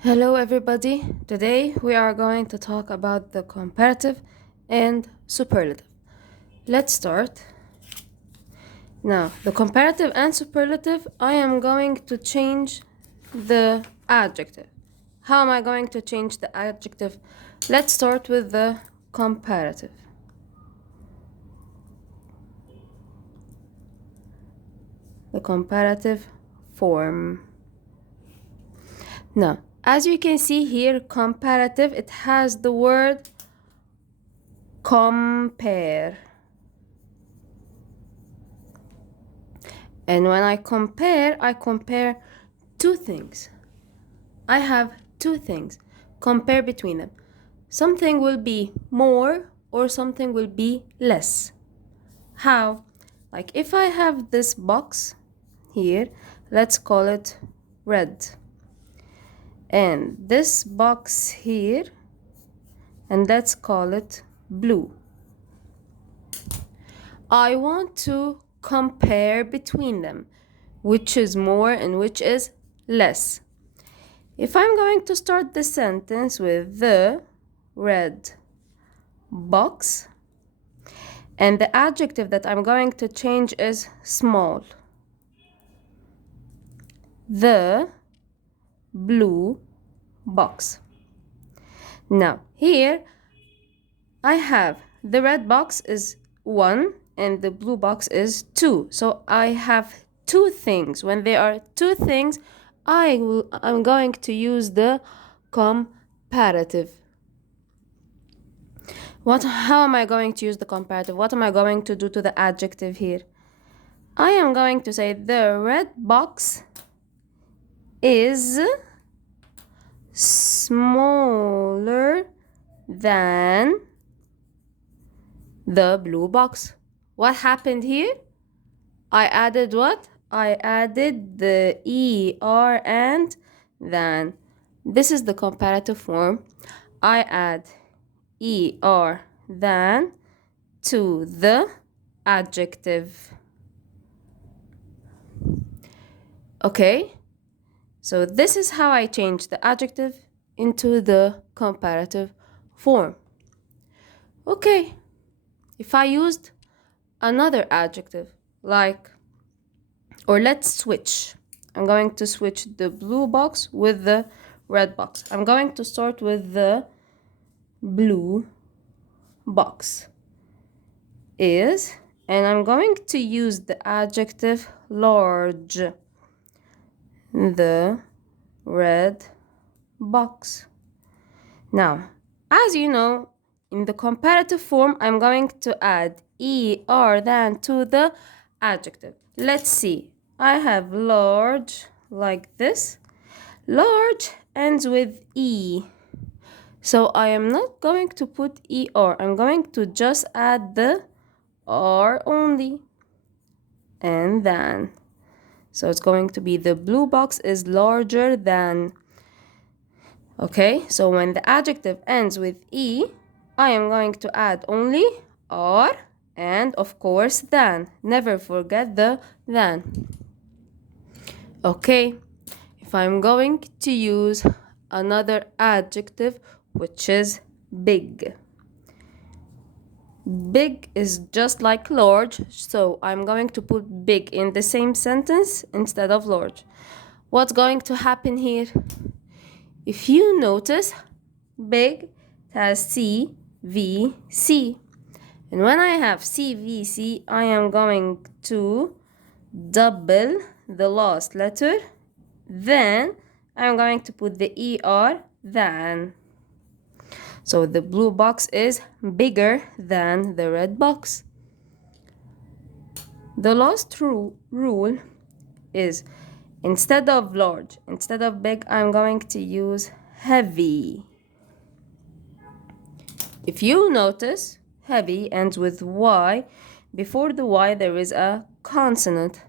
Hello everybody. Today we are going to talk about the comparative and superlative. Let's start. Now, the comparative and superlative, I am going to change the adjective. How am I going to change the adjective? Let's start with the comparative. The comparative form. Now, as you can see here, comparative, it has the word compare. And when I compare two things. I have two things. Compare between them. Something will be more or something will be less. How? Like if I have this box here, let's call it red. And this box here, and let's call it blue. I want to compare between them, which is more and which is less. If I'm going to start the sentence with the red box, and the adjective that I'm going to change is small. The blue box. Now, here I have the red box is 1 and the blue box is 2. So I have two things. When there are two things, I'm going to use the comparative. How am I going to use the comparative? What am I going to do to the adjective here? I am going to say the red box is smaller than the blue box. What happened here? I added what? I added the ER and than. This is the comparative form. I add ER than to the adjective. Okay, so this is how I change the adjective into the comparative form. Okay, if I used another adjective or let's switch. I'm going to switch the blue box with the red box. I'm going to start with the blue box and I'm going to use the adjective large. The red box. Now, as you know, in the comparative form, I'm going to add ER than to the adjective. Let's see. I have large like this. Large ends with E. So I am not going to put ER. I'm going to just add the R only. And then. So it's going to be the blue box is larger than. Okay, so when the adjective ends with E, I am going to add only R and of course than. Never forget the than. Okay, if I'm going to use another adjective, which is big. Big is just like large, so I'm going to put big in the same sentence instead of large. What's going to happen here? If you notice, big has CVC. And when I have CVC, I am going to double the last letter. Then I'm going to put the ER than. So the blue box is bigger than the red box. The last rule is instead of large, instead of big, I'm going to use heavy. If you notice, heavy ends with Y. Before the Y, there is a consonant.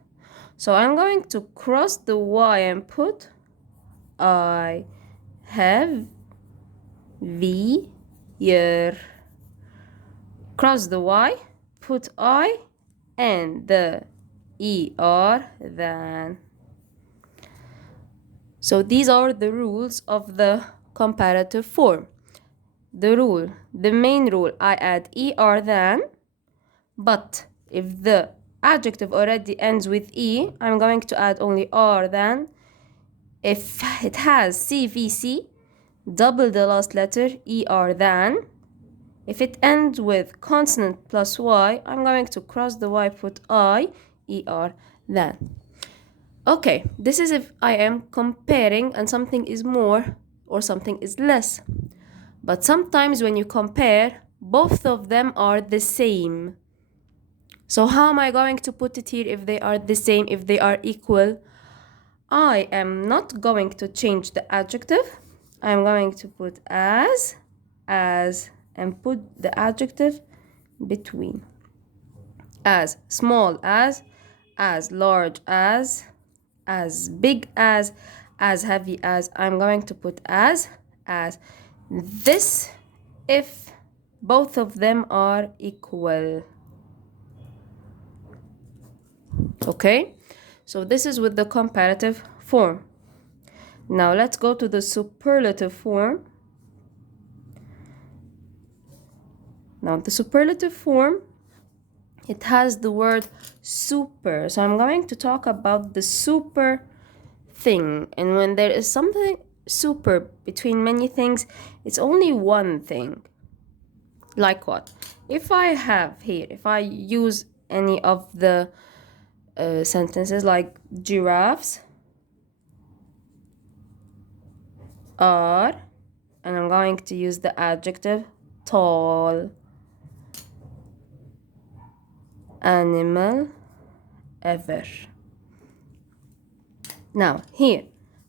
So I'm going to cross the Y and put I have year. Cross the Y, put I, and the ER than. So these are the rules of the comparative form. The main rule, I add er than, but if the adjective already ends with e, I'm going to add only r than. If it has CVC, double the last letter, er than. If it ends with consonant plus y, I'm going to cross the y, put I, er than. Okay, this is if I am comparing and something is more or something is less. But sometimes when you compare, both of them are the same. So how am I going to put it here if they are the same, if they are equal? I am not going to change the adjective. I'm going to put as, and put the adjective between. As small as large as big as heavy as. I'm going to put as. This if both of them are equal. Okay, so this is with the comparative form. Now let's go to the superlative form. Now the superlative form, it has the word super. So I'm going to talk about the super thing. And when there is something super between many things, it's only one thing. Like what? If I have here, if I use any of the sentences like giraffes are, and I'm going to use the adjective tall, animal ever. Now here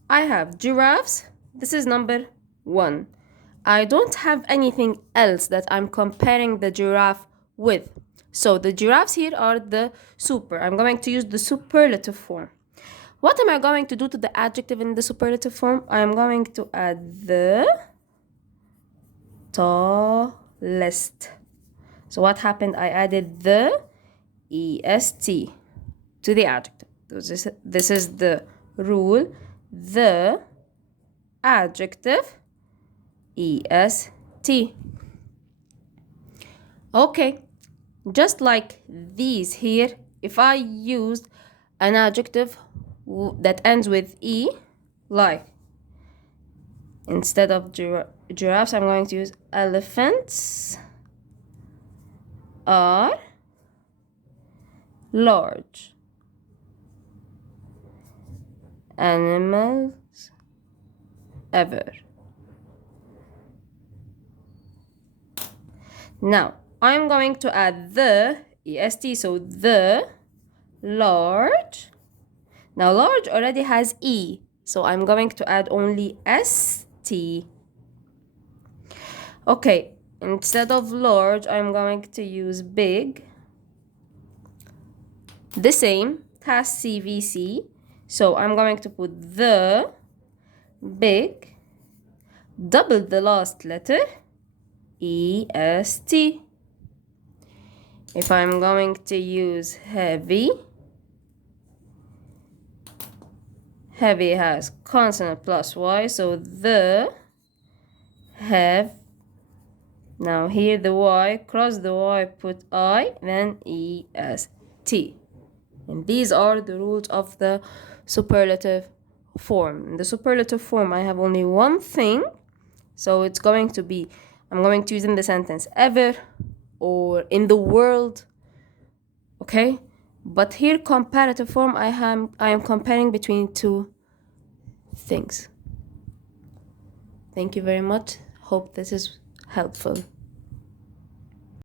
I have giraffes. This is number 1. I don't have anything else that I'm comparing the giraffe with. So the giraffes here are the super. I'm going to use the superlative form. What am I going to do to the adjective in the superlative form? I am going to add the tallest. So what happened? I added the est to the adjective. This is the rule. The adjective est. Okay, just like these here, if I used an adjective that ends with e, like instead of giraffes, I'm going to use elephants are large, animals ever. Now I'm going to add the est, so the large. Now large already has e, so I'm going to add only st. Okay, instead of large, I'm going to use big. The same, it has CVC, so I'm going to put the big, double the last letter, est. If I'm going to use heavy, heavy has consonant plus y, so the have. Now here the y, cross the y, put I, then est. And these are the rules of the superlative form. In the superlative form, I have only one thing. So it's going to be, I'm going to use in the sentence ever or in the world. Okay? But here comparative form, I am comparing between two things. Thank you very much. Hope this is helpful.